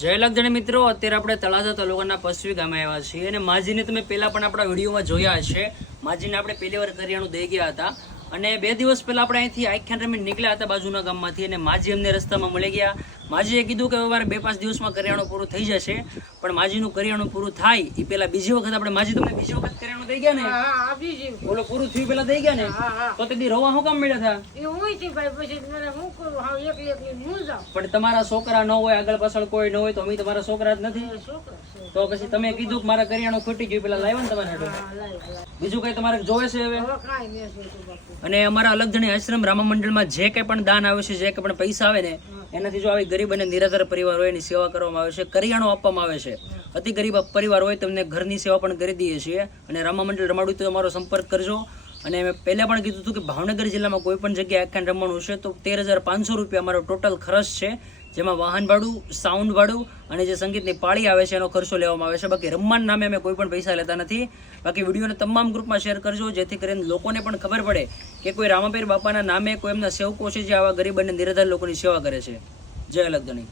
જય લગધણી મિત્રો, અત્યારે આપણે તળાજા તાલુકાના પસવી ગામે આવ્યા છીએ અને માજીને તમે પહેલા પણ આપણા વિડીયોમાં જોયા હશે. માજીને આપણે પહેલી વાર કરિયાણું દઈ ગયા હતા અને 2 દિવસ પહેલા આપણે અહીંથી આખ્યાન રમીને નીકળ્યા હતા બાજુના ગામમાંથી અને માજી અમને રસ્તામાં મળી ગયા. માજીએ કીધું કે હવે 2-5 દિવસમાં કરિયાણું પૂરું થઈ જશે, પણ માજીનું કરિયાણું પૂરું થાય એ પહેલા બીજી વખત આપણે માજી તમને બીજી વખત કરિયાણું દઈ ગયા ને, બોલો પૂરું થયું પહેલા દઈ ગયા ને, તો તે દી રોવા શું કામ મળ્યા હતા? પણ તમારા છોકરા ન હોય, આગળ પાછળ કોઈ ન હોય, તો અમે તમારા છોકરા જ નથી, તો પછી તમે કીધું કે મારા કરિયાણું ખૂટી ગયું પેલા લાવ્યા ને તમારે હાટું? બીજું કઈ તમારે જોવે છે હવે? અને અમારા અલગધણી આશ્રમ રામા મંડળમાં જે કઈ પણ દાન આવે છે, જે કઈ પણ પૈસા આવે ને, એનાથી જો આવી ગરીબ અને નિરાધાર પરિવાર હોય એની સેવા કરવામાં આવે છે, કરિયાણું આપવામાં આવે છે. અતિ ગરીબ પરિવાર હોય તમને ઘરની સેવા પણ કરી દઈએ છીએ. અને રામા મંડળ રમાડું તો અમારો સંપર્ક કરજો. અને મેં પહેલા પણ કીધું હતું કે ભાવનગર જિલ્લામાં કોઈ પણ જગ્યાએ આખ્યાન રમવાનું છે તો 13,500 રૂપિયા અમારો ટોટલ ખર્ચ છે, જેમાં વાહન ભાડું, સાઉન્ડ ભાડું અને જે સંગીતની પાળી આવે છે એનો ખર્ચો લેવામાં આવે છે. બાકી રમવાના નામે અમે કોઈ પણ પૈસા લેતા નથી. બાકી વિડીયોને તમામ ગ્રુપમાં શેર કરજો, જેથી કરીને લોકોને પણ ખબર પડે કે કોઈ રામાપીર બાપાના નામે કોઈ એમના સેવકો છે જે આવા ગરીબ અને નિરાધાર લોકોની સેવા કરે છે. જય લગધણી.